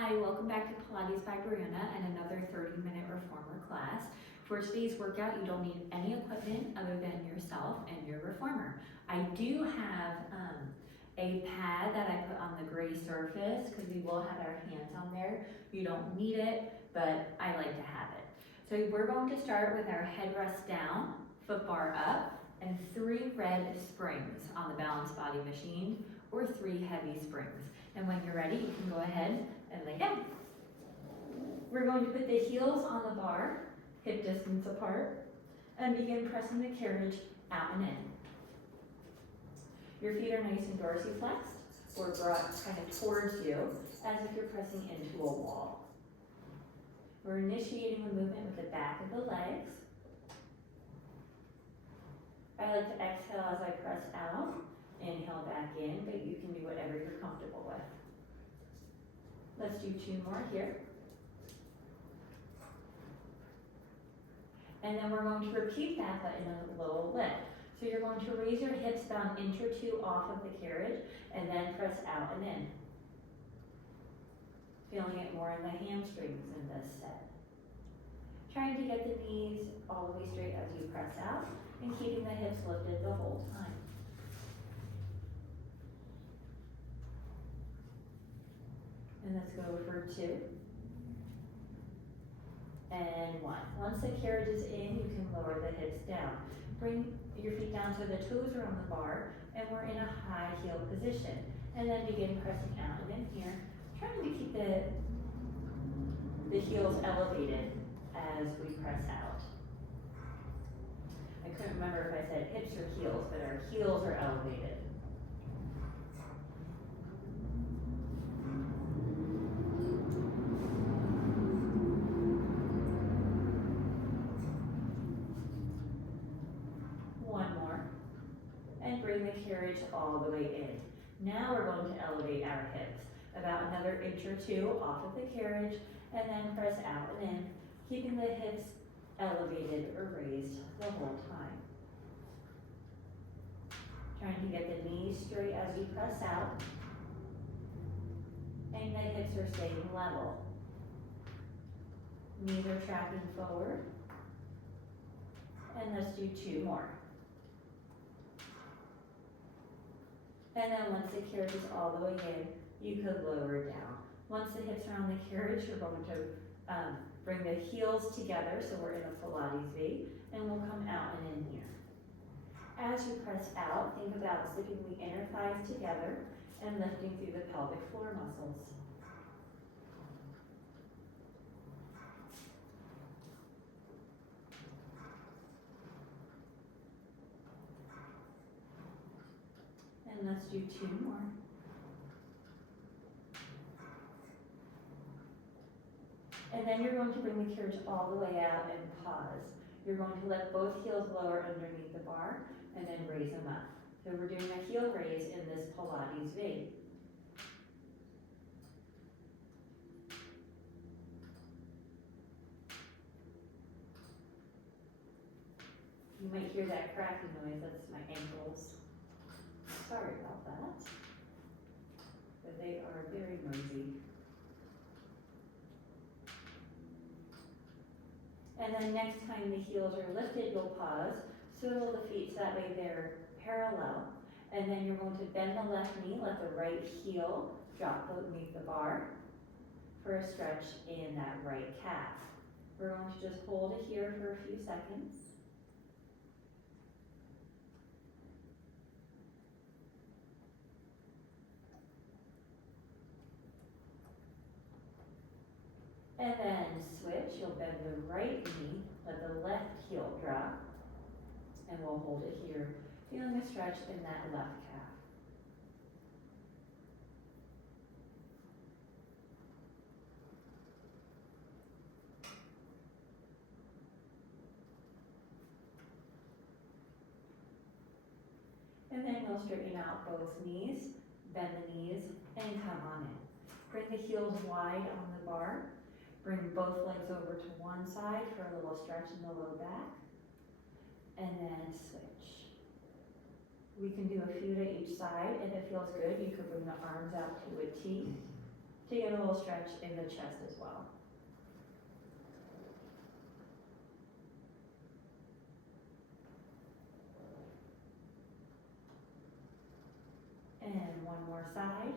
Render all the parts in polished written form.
Hi, welcome back to Pilates by Brianna and another 30-minute reformer class. For today's workout, you don't need any equipment other than yourself and your reformer. I do have a pad that I put on the gray surface because we will have our hands on there. You don't need it, but I like to have it. So we're going to start with our head rest down, foot bar up, and 3 red springs on the balance body machine, or 3 heavy springs. And when you're ready, you can go ahead and lay down. We're going to put the heels on the bar, hip distance apart, and begin pressing the carriage out and in. Your feet are nice and dorsiflexed or brought kind of towards you as if you're pressing into a wall. We're initiating the movement with the back of the legs. I like to exhale as I press out, inhale back in, but you can do whatever you're comfortable with. Let's do 2 more here. And then we're going to repeat that, but in a little lift. So you're going to raise your hips about 1 inch or 2 off of the carriage, and then press out and in. Feeling it more in the hamstrings in this set. Trying to get the knees all the way straight as you press out, and keeping the hips lifted the whole time. And let's go for 2. And 1. Once the carriage is in, you can lower the hips down. Bring your feet down so the toes are on the bar, and we're in a high heel position. And then begin pressing out and in here, trying to keep the heels elevated as we press out. I couldn't remember if I said hips or heels, but our heels are elevated. Bring the carriage all the way in. Now we're going to elevate our hips about another 1 inch or 2 off of the carriage, and then press out and in, keeping the hips elevated or raised the whole time. Trying to get the knees straight as you press out, and the hips are staying level. Knees are tracking forward, and let's do 2 more. And then once the carriage is all the way in, you could lower it down. Once the hips are on the carriage, you're going to bring the heels together, so we're in a Pilates V, and we'll come out and in here. As you press out, think about slipping the inner thighs together and lifting through the pelvic floor muscles. And let's do 2 more. And then you're going to bring the carriage all the way out and pause. You're going to let both heels lower underneath the bar and then raise them up. So we're doing a heel raise in this Pilates V. You might hear that cracking noise, that's my ankles. Sorry about that, but they are very noisy. And then next time the heels are lifted, you'll pause, swivel the feet so that way they're parallel. And then you're going to bend the left knee, let the right heel drop beneath the bar for a stretch in that right calf. We're going to just hold it here for a few seconds. And then switch, you'll bend the right knee, let the left heel drop, and we'll hold it here, feeling a stretch in that left calf. And then we'll straighten out both knees, bend the knees, and come on in. Bring the heels wide on the bar. Bring both legs over to one side for a little stretch in the low back, and then switch. We can do a few to each side. If it feels good, you could bring the arms out to a T, to get a little stretch in the chest as well. And one more side.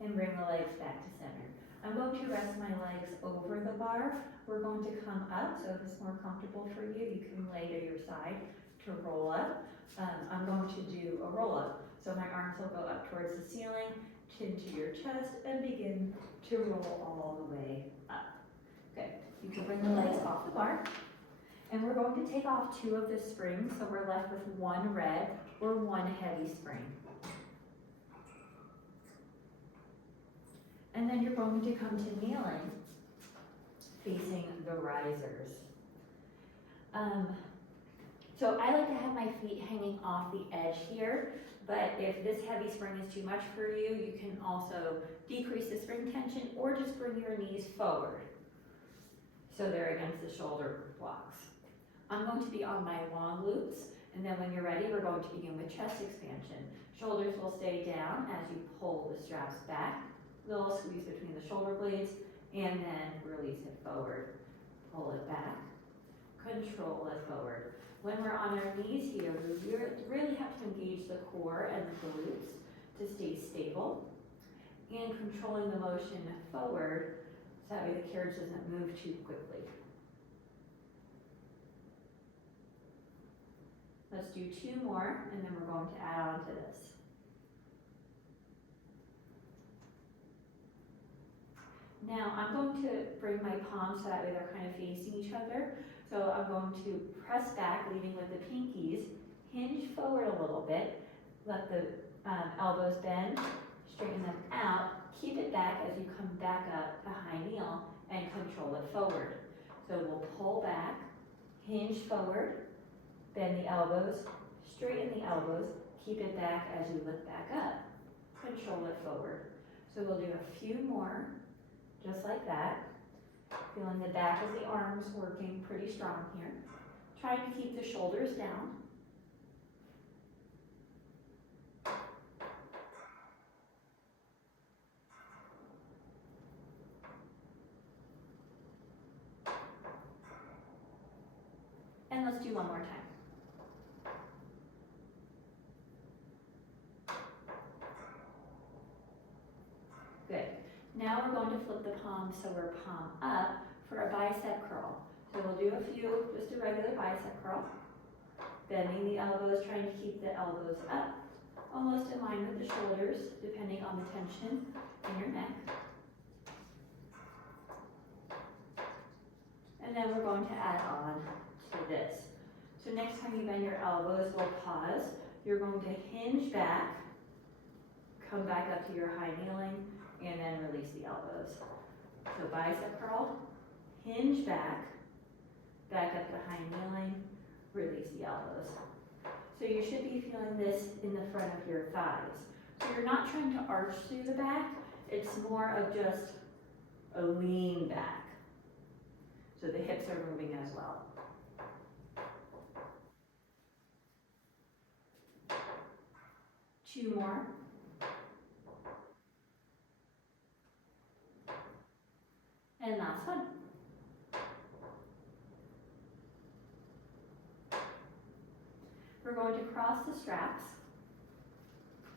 And bring the legs back to center. I'm going to rest my legs over the bar. We're going to come up, so if it's more comfortable for you, you can lay to your side to roll up. I'm going to do a roll up. So my arms will go up towards the ceiling, chin to your chest, and begin to roll all the way up. Good. You can bring the legs off the bar. And we're going to take off 2 of the springs, so we're left with 1 red or 1 heavy spring. And then you're going to come to kneeling, facing the risers. So I like to have my feet hanging off the edge here, but if this heavy spring is too much for you, you can also decrease the spring tension or just bring your knees forward so they're against the shoulder blocks. I'm going to be on my long glutes, and then when you're ready, we're going to begin with chest expansion. Shoulders will stay down as you pull the straps back. Little squeeze between the shoulder blades, and then release it forward. Pull it back, control it forward. When we're on our knees here, we really have to engage the core and the glutes to stay stable, and controlling the motion forward so that way the carriage doesn't move too quickly. Let's do 2 more, and then we're going to add on to this. Now I'm going to bring my palms so that way they're kind of facing each other. So I'm going to press back, leading with the pinkies, hinge forward a little bit, let the elbows bend, straighten them out, keep it back as you come back up to high kneel and control it forward. So we'll pull back, hinge forward, bend the elbows, straighten the elbows, keep it back as you lift back up, control it forward. So we'll do a few more. Just like that, feeling the back of the arms working pretty strong here. Trying to keep the shoulders down. And let's do one more time. Good. Now we're going to flip the palms so we're palm up for a bicep curl. So we'll do a few, just a regular bicep curl. Bending the elbows, trying to keep the elbows up, almost in line with the shoulders, depending on the tension in your neck. And then we're going to add on to this. So next time you bend your elbows, we'll pause. You're going to hinge back, come back up to your high kneeling, and then release the elbows. So bicep curl, hinge back, back up to high kneeling, release the elbows. So you should be feeling this in the front of your thighs. So you're not trying to arch through the back, it's more of just a lean back. So the hips are moving as well. Two more. And last one. We're going to cross the straps,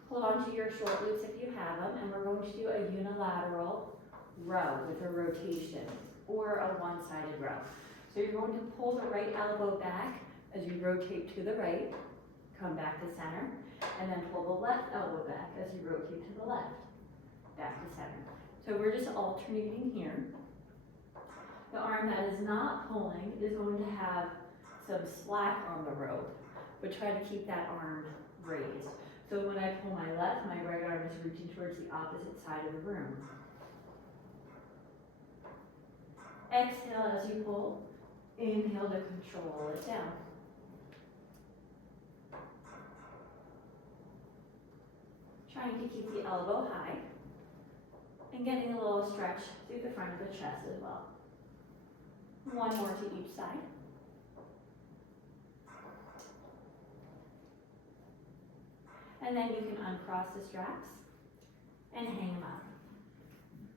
hold on to your short loops if you have them, and we're going to do a unilateral row with a rotation, or a one-sided row. So you're going to pull the right elbow back as you rotate to the right, come back to center, and then pull the left elbow back as you rotate to the left, back to center. So we're just alternating here. The arm that is not pulling is going to have some slack on the rope, but try to keep that arm raised. So when I pull my left, my right arm is reaching towards the opposite side of the room. Exhale as you pull, inhale to control it down. Trying to keep the elbow high and getting a little stretch through the front of the chest as well. One more to each side. And then you can uncross the straps and hang them up.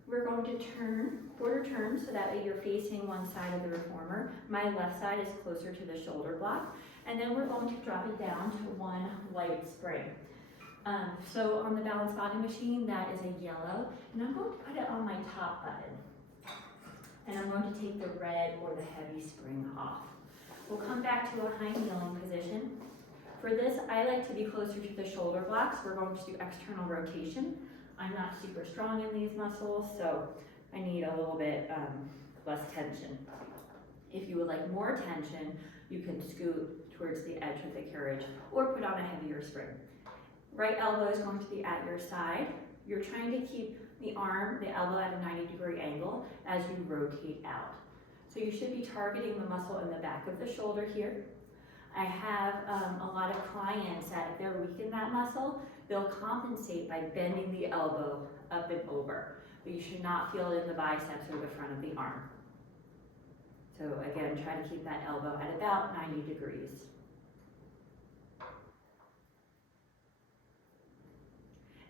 We're going to turn, quarter turn, so that way you're facing one side of the reformer. My left side is closer to the shoulder block. And then we're going to drop it down to one light spring. So on the balance body machine, that is a yellow, and I'm going to put it on my top button. And I'm going to take the red or the heavy spring off. We'll come back to a high kneeling position. For this, I like to be closer to the shoulder blocks. We're going to do external rotation. I'm not super strong in these muscles, so I need a little bit less tension. If you would like more tension, you can scoot towards the edge of the carriage or put on a heavier spring. Right elbow is going to be at your side. You're trying to keep the arm, the elbow at a 90-degree angle as you rotate out. So you should be targeting the muscle in the back of the shoulder here. I have a lot of clients that if they're weak in that muscle, they'll compensate by bending the elbow up and over. But you should not feel it in the biceps or the front of the arm. So again, try to keep that elbow at about 90 degrees.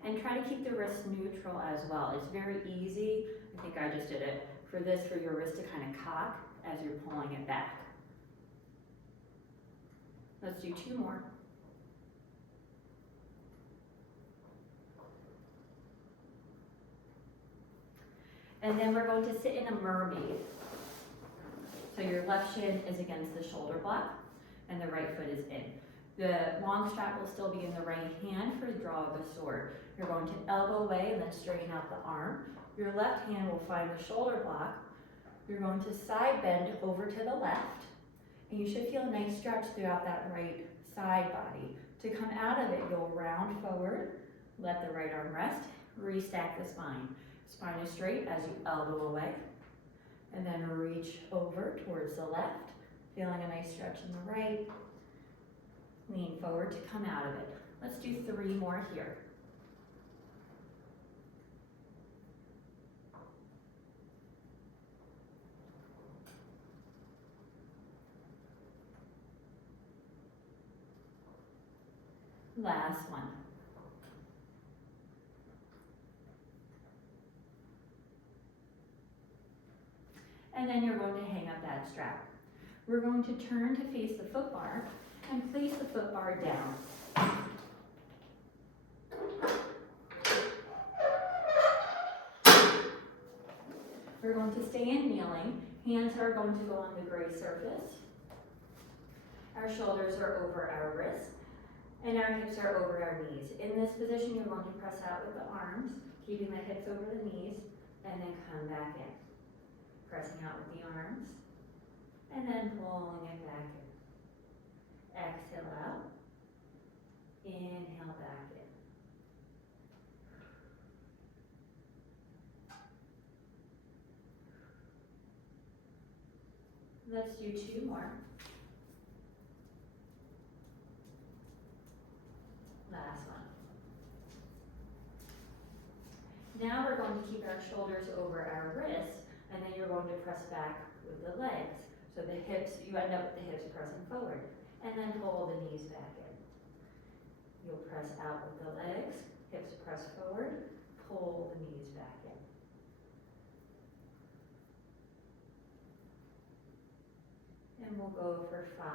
And try to keep the wrist neutral as well. It's very easy, I think I just did it, for your wrist to kind of cock as you're pulling it back. Let's do 2 more. And then we're going to sit in a mermaid. So your left shin is against the shoulder block and the right foot is in. The long strap will still be in the right hand for the draw of the sword. You're going to elbow away and then straighten out the arm. Your left hand will find the shoulder block. You're going to side bend over to the left. And you should feel a nice stretch throughout that right side body. To come out of it, you'll round forward, let the right arm rest, restack the spine. Spine is straight as you elbow away. And then reach over towards the left, feeling a nice stretch in the right. Lean forward to come out of it. Let's do 3 more here. Last one. And then you're going to hang up that strap. We're going to turn to face the foot bar and place the foot bar down. We're going to stay in kneeling. Hands are going to go on the gray surface. Our shoulders are over our wrists, and our hips are over our knees. In this position, you're going to press out with the arms, keeping the hips over the knees, and then come back in. Pressing out with the arms, and then pulling it back in. Exhale out, inhale back in. Let's do 2 more. Last one. Now we're going to keep our shoulders over our wrists, and then you're going to press back with the legs. So the hips, you end up with the hips pressing forward. And then pull the knees back in. You'll press out with the legs, hips press forward, pull the knees back in. And we'll go for 5,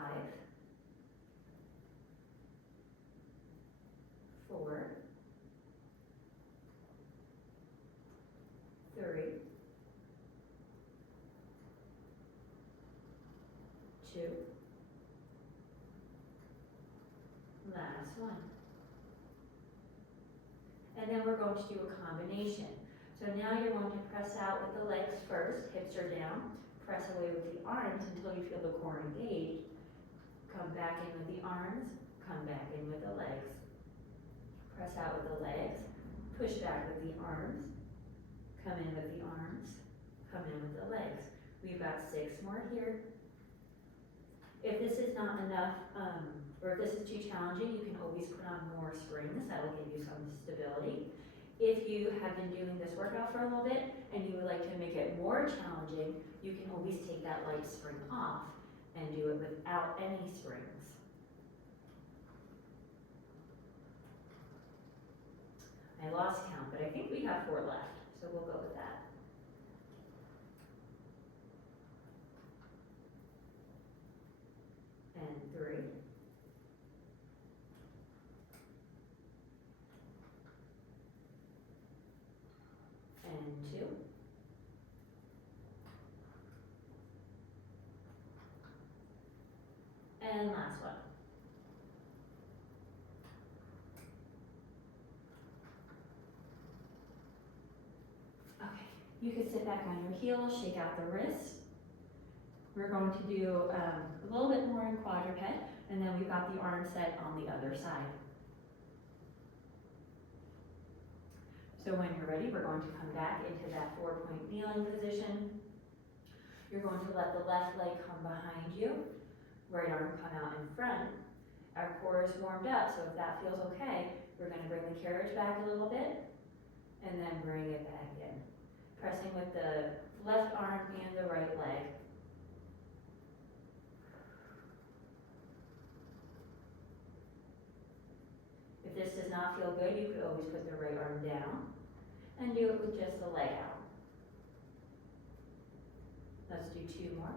4, 3, 2, last one. And then we're going to do a combination. So now you're going to press out with the legs first, hips are down, press away with the arms until you feel the core engaged. Come back in with the arms, come back in with the legs. Press out with the legs, push back with the arms, come in with the arms, come in with the legs. We've got 6 more here. If this is not enough, or if this is too challenging, you can always put on more springs. That will give you some stability. If you have been doing this workout for a little bit and you would like to make it more challenging, you can always take that light spring off and do it without any springs. I lost count, but I think we have 4 left, so we'll go with that. And 3. And 2. And last one. Okay, you can sit back on your heels, shake out the wrists. We're going to do a little bit more in quadruped, and then we've got the arm set on the other side. So when you're ready, we're going to come back into that 4-point kneeling position. You're going to let the left leg come behind you, right arm come out in front. Our core is warmed up, so if that feels okay, we're going to bring the carriage back a little bit, and then bring it back in. Pressing with the left arm and the right leg. If this does not feel good, you could always put the right arm down and do it with just the leg out. Let's do 2 more.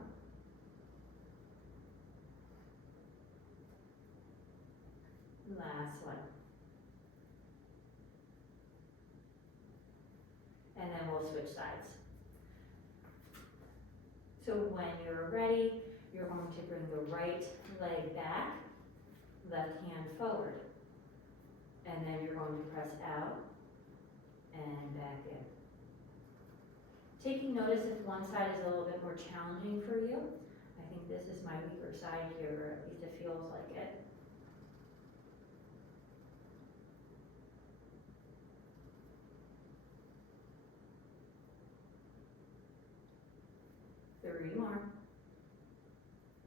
Last one. And then we'll switch sides. So when you're ready, you're going to bring the right leg back, left hand forward. And then you're going to press out and back in. Taking notice if one side is a little bit more challenging for you. I think this is my weaker side here, or at least it feels like it. Three more.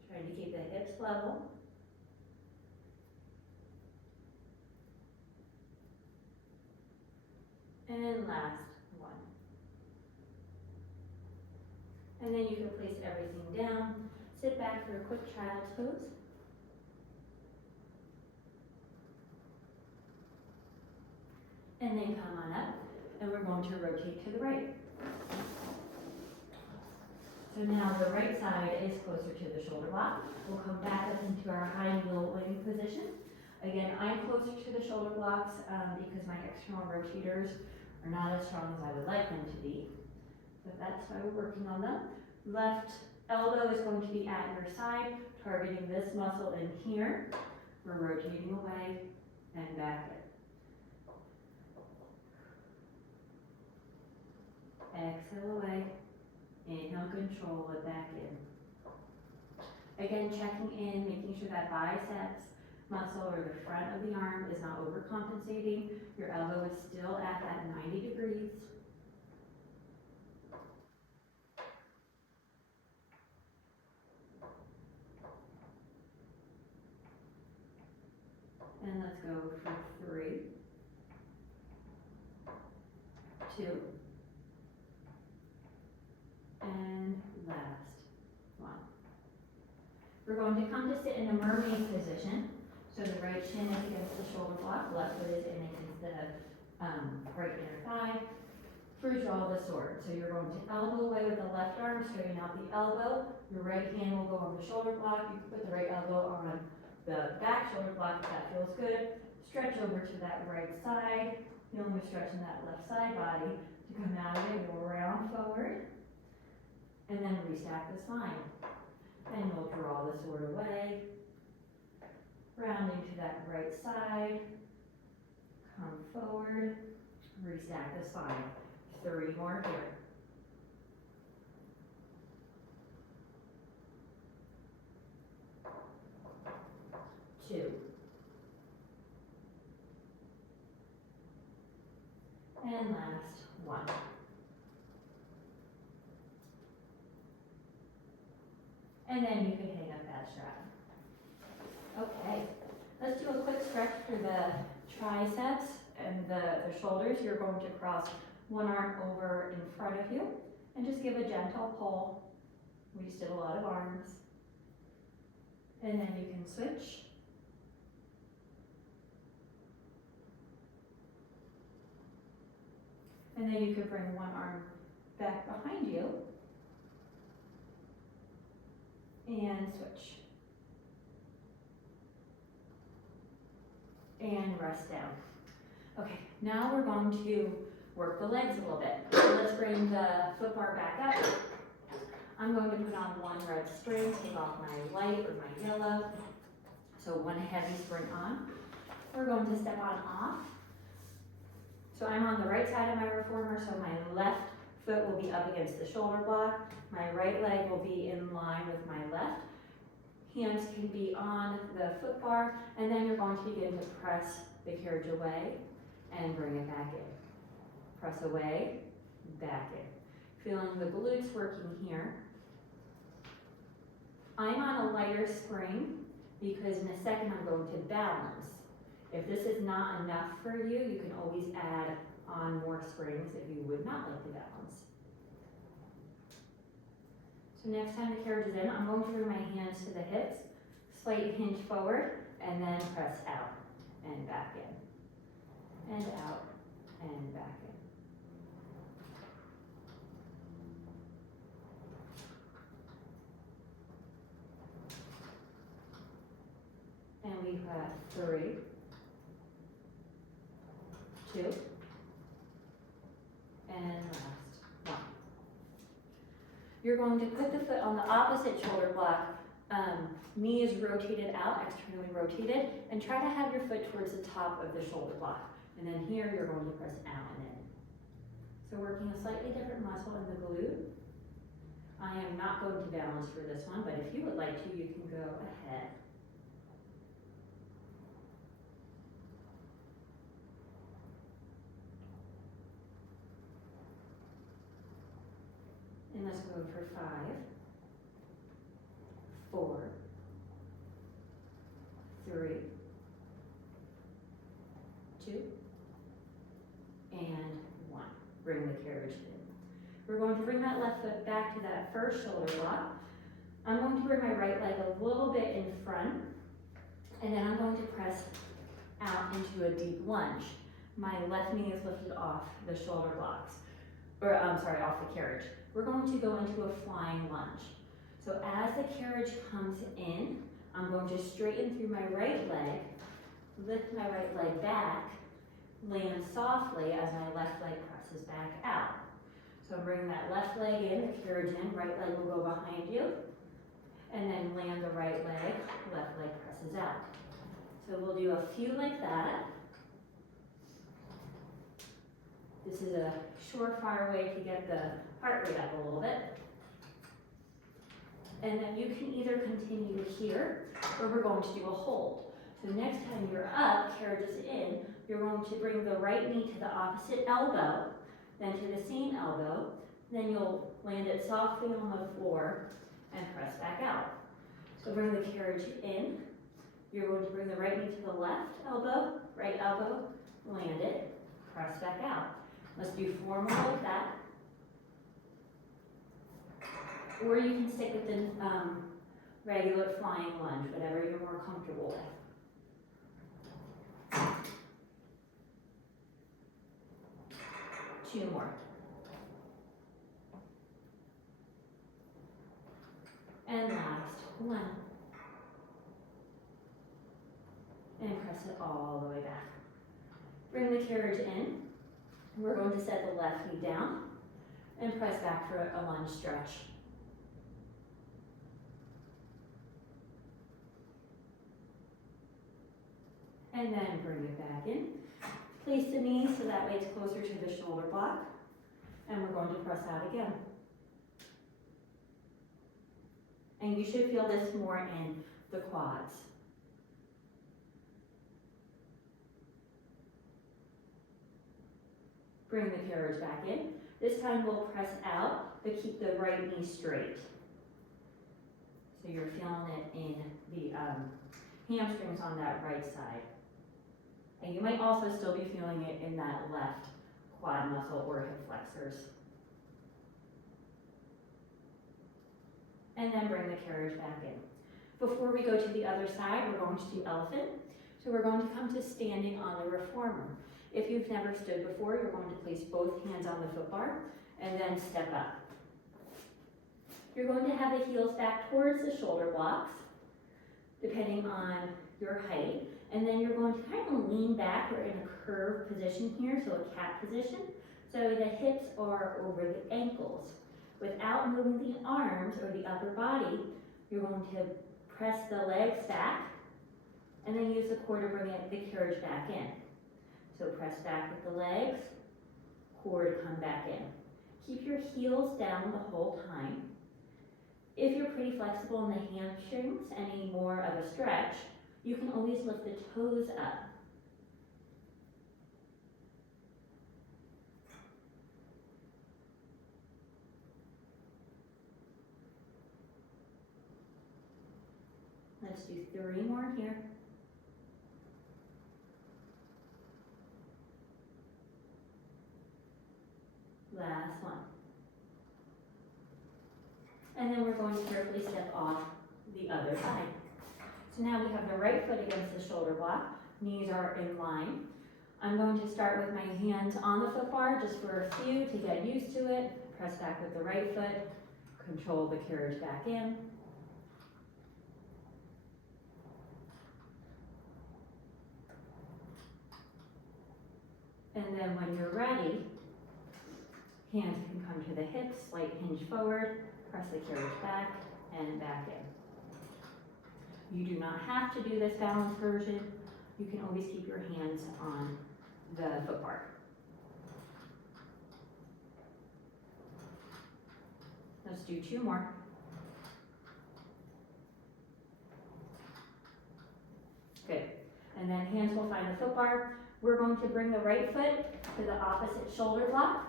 Trying to keep the hips level. And last one. And then you can place everything down. Sit back for a quick child's pose. And then come on up, and we're going to rotate to the right. So now the right side is closer to the shoulder block. We'll come back up into our high heel wing position. Again, I'm closer to the shoulder blocks because my external rotators are not as strong as I would like them to be. But that's why we're working on them. Left elbow is going to be at your side, targeting this muscle in here. We're rotating away and back in. Exhale away. Inhale, control it back in. Again, checking in, making sure that biceps muscle or the front of the arm is not overcompensating. Your elbow is still at that 90 degrees. And let's go for 3, 2, and last one. We're going to come to sit in a mermaid position. So the right shin is against the shoulder block, left foot is in against the right inner thigh. For draw the sword. So you're going to elbow away with the left arm, straighten out the elbow. Your right hand will go on the shoulder block. You can put the right elbow on the back shoulder block if that feels good. Stretch over to that right side. Feeling your stretch in that left side body. To come out of it, go round forward. And then restack the spine. And we'll draw the sword away. Rounding to that right side. Come forward. Restack the spine. 3 more here. Two. And last one. And then you can hang up that strap. Okay, let's do a quick stretch for the triceps and the shoulders. You're going to cross one arm over in front of you and just give a gentle pull. We just did a lot of arms. And then you can switch. And then you could bring one arm back behind you and switch. And rest down. Okay, now we're going to work the legs a little bit. So let's bring the foot bar back up. I'm going to put on one red string, take off my light or my yellow. So one heavy spring on. We're going to step on off. So I'm on the right side of my reformer, so my left foot will be up against the shoulder block. My right leg will be in line with my left. Hands can be on the foot bar, and then you're going to begin to press the carriage away and bring it back in. Press away, back in. Feeling the glutes working here. I'm on a lighter spring because in a second I'm going to balance. If this is not enough for you, you can always add on more springs if you would not like to balance. So next time the carriage is in, I'm going to bring my hands to the hips, slight hinge forward, and then press out and back in. And out and back in. And we've got 3, 2, and last 1. You're going to put the foot on the opposite shoulder block. Knee is rotated out, externally rotated, and try to have your foot towards the top of the shoulder block. And then here you're going to press out and in. So working a slightly different muscle in the glute. I am not going to balance for this one, but if you would like to, you can go ahead. And let's go for 5, 4, 3, 2, and 1. Bring the carriage in. We're going to bring that left foot back to that first shoulder block. I'm going to bring my right leg a little bit in front, and then I'm going to press out into a deep lunge. My left knee is lifted off the shoulder blocks, or off the carriage. We're going to go into a flying lunge. So as the carriage comes in, I'm going to straighten through my right leg, lift my right leg back, land softly as my left leg presses back out. So I'm bringing that left leg in, the carriage in, right leg will go behind you, and then land the right leg, left leg presses out. So we'll do a few like that. This is a surefire way to get the heart rate up a little bit. And then you can either continue here, or we're going to do a hold. So next time you're up, carriage is in, you're going to bring the right knee to the opposite elbow, then to the same elbow, then you'll land it softly on the floor and press back out. So bring the carriage in, you're going to bring the right knee to the left elbow, right elbow, land it, press back out. Let's do 4 more like that. Or you can stick with the regular flying lunge, whatever you're more comfortable with. 2 more. And last 1. And press it all the way back. Bring the carriage in. We're going to set the left knee down and press back for a lunge stretch. And then bring it back in. Place the knee so that way it's closer to the shoulder block. And we're going to press out again. And you should feel this more in the quads. Bring the carriage back in. This time we'll press out, but keep the right knee straight. So you're feeling it in the hamstrings on that right side. And you might also still be feeling it in that left quad muscle or hip flexors. And then bring the carriage back in. Before we go to the other side, we're going to do elephant. So we're going to come to standing on the reformer. If you've never stood before, you're going to place both hands on the foot bar and then step up. You're going to have the heels back towards the shoulder blocks, depending on your height. And then you're going to kind of lean back or in a curved position here, so a cat position. So the hips are over the ankles. Without moving the arms or the upper body, you're going to press the legs back and then use the core to bring the carriage back in. So press back with the legs, core to come back in. Keep your heels down the whole time. If you're pretty flexible in the hamstrings and need more of a stretch, you can always lift the toes up. Let's do 3 more here. Last one. And then we're going to carefully step off the other side. So now we have the right foot against the shoulder block. Knees are in line. I'm going to start with my hands on the foot bar just for a few to get used to it. Press back with the right foot. Control the carriage back in. And then when you're ready, hands can come to the hips, slight hinge forward, press the carriage back and back in. You do not have to do this balanced version. You can always keep your hands on the foot bar. Let's do 2 more. Good. And then hands will find the foot bar. We're going to bring the right foot to the opposite shoulder block,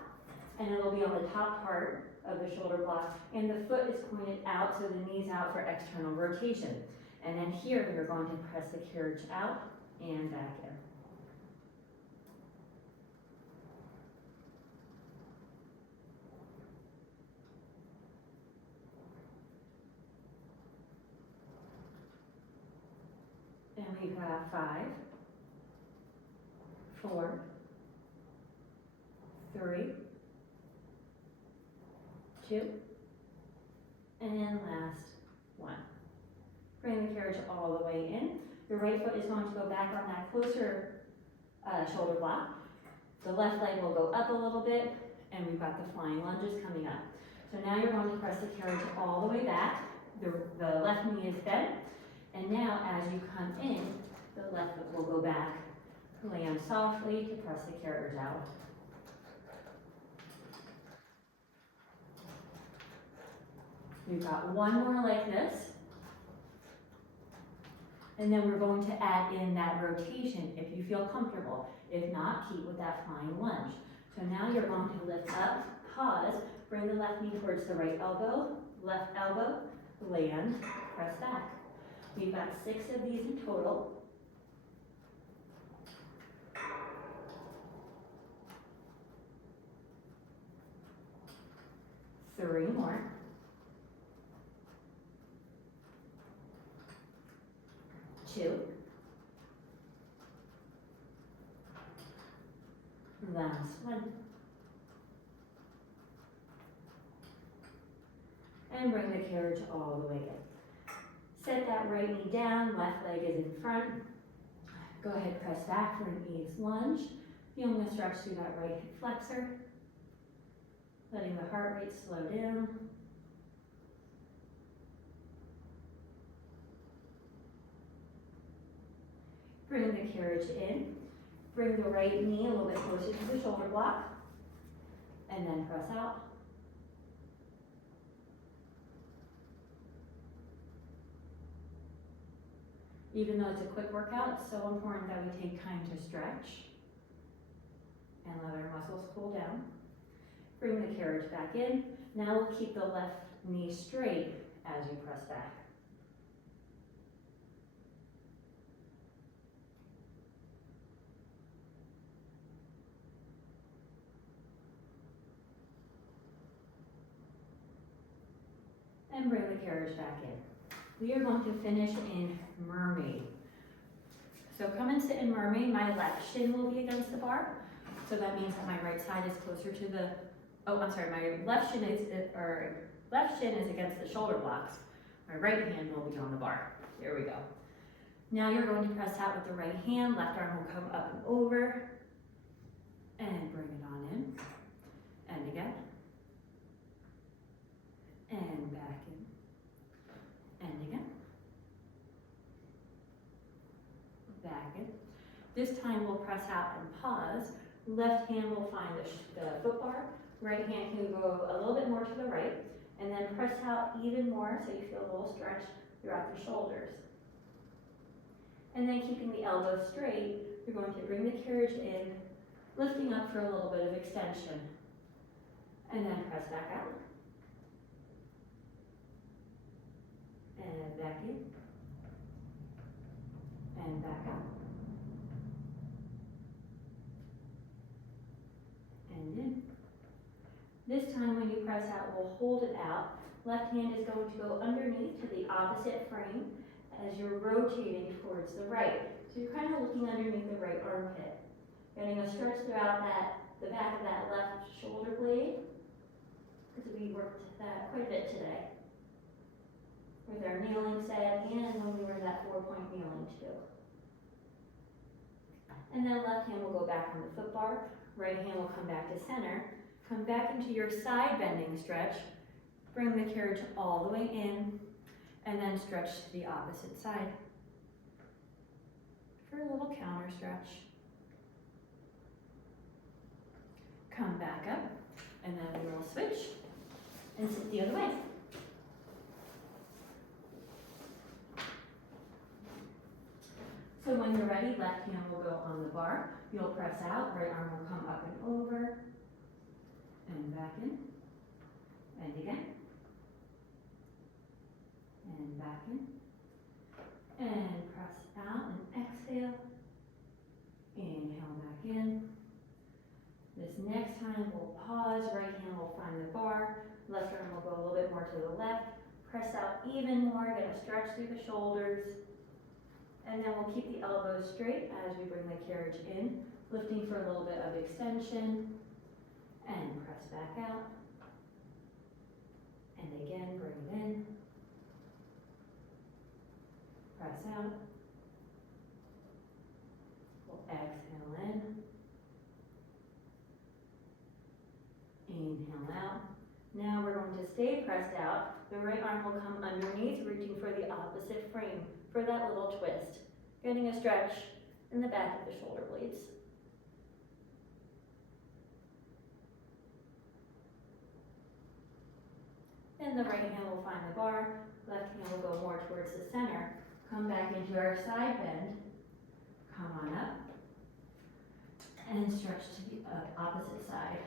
and it'll be on the top part of the shoulder block, and the foot is pointed out, so the knee's out for external rotation. And then here, we're going to press the carriage out and back in. And we've got 5, 4, 3, 2, and last 1. Bring the carriage all the way in. The right foot is going to go back on that closer shoulder block. The left leg will go up a little bit, and we've got the flying lunges coming up. So now you're going to press the carriage all the way back. The left knee is bent, and now as you come in, the left foot will go back. Land softly to press the carriage out. We've got 1 more like this. And then we're going to add in that rotation if you feel comfortable. If not, keep with that flying lunge. So now you're going to lift up, pause, bring the left knee towards the right elbow, left elbow, land, press back. We've got 6 of these in total. Three more. 2. Last one. And bring the carriage all the way in. Set that right knee down, left leg is in front. Go ahead, press back for an ease lunge. Feeling a stretch through that right hip flexor. Letting the heart rate slow down. Bring the carriage in. Bring the right knee a little bit closer to the shoulder block. And then press out. Even though it's a quick workout, it's so important that we take time to stretch and let our muscles cool down. Bring the carriage back in. Now we'll keep the left knee straight as you press back. And bring the carriage back in. We are going to finish in mermaid. So come and sit in mermaid. My left shin will be against the bar. So that means that my right side is closer to the, oh, I'm sorry, my left shin is against the shoulder blocks. My right hand will be on the bar. Here we go. Now you're going to press out with the right hand. Left arm will come up and over. And bring it on in. And again. And back in. And again. Back in. This time we'll press out and pause. Left hand will find the foot bar. Right hand can go a little bit more to the right. And then press out even more so you feel a little stretch throughout the shoulders. And then keeping the elbows straight, you're going to bring the carriage in, lifting up for a little bit of extension. And then press back out. And back in. And back out. And in. This time when you press out, we'll hold it out. Left hand is going to go underneath to the opposite frame as you're rotating towards the right. So you're kind of looking underneath the right armpit. Getting a stretch throughout the back of that left shoulder blade, because we worked that quite a bit today with our kneeling set and when we were in that 4-point kneeling too. And then left hand will go back on the foot bar, right hand will come back to center, come back into your side bending stretch, bring the carriage all the way in, and then stretch to the opposite side for a little counter stretch. Come back up, and then we will switch and sit the other way. So when you're ready, left hand will go on the bar. You'll press out, right arm will come up and over, and back in, and again, and back in, and press out and exhale, inhale back in. This next time we'll pause, right hand will find the bar, left arm will go a little bit more to the left, press out even more, get a stretch through the shoulders, and then we'll keep the elbows straight as we bring the carriage in, lifting for a little bit of extension, and press back out, and again bring it in, press out, we'll exhale in, inhale out. Now we're going to stay pressed out. The right arm will come underneath, reaching for the opposite frame for that little twist. Getting a stretch in the back of the shoulder blades. Then the right hand will find the bar, left hand will go more towards the center. Come back into our side bend, come on up, and stretch to the opposite side.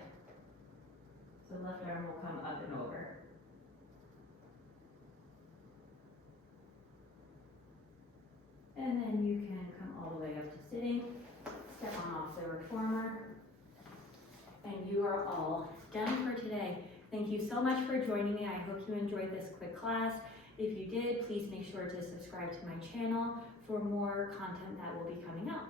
So left arm will come up and over. And then you can come all the way up to sitting, step on off the reformer, and you are all done for today. Thank you so much for joining me. I hope you enjoyed this quick class. If you did, please make sure to subscribe to my channel for more content that will be coming out.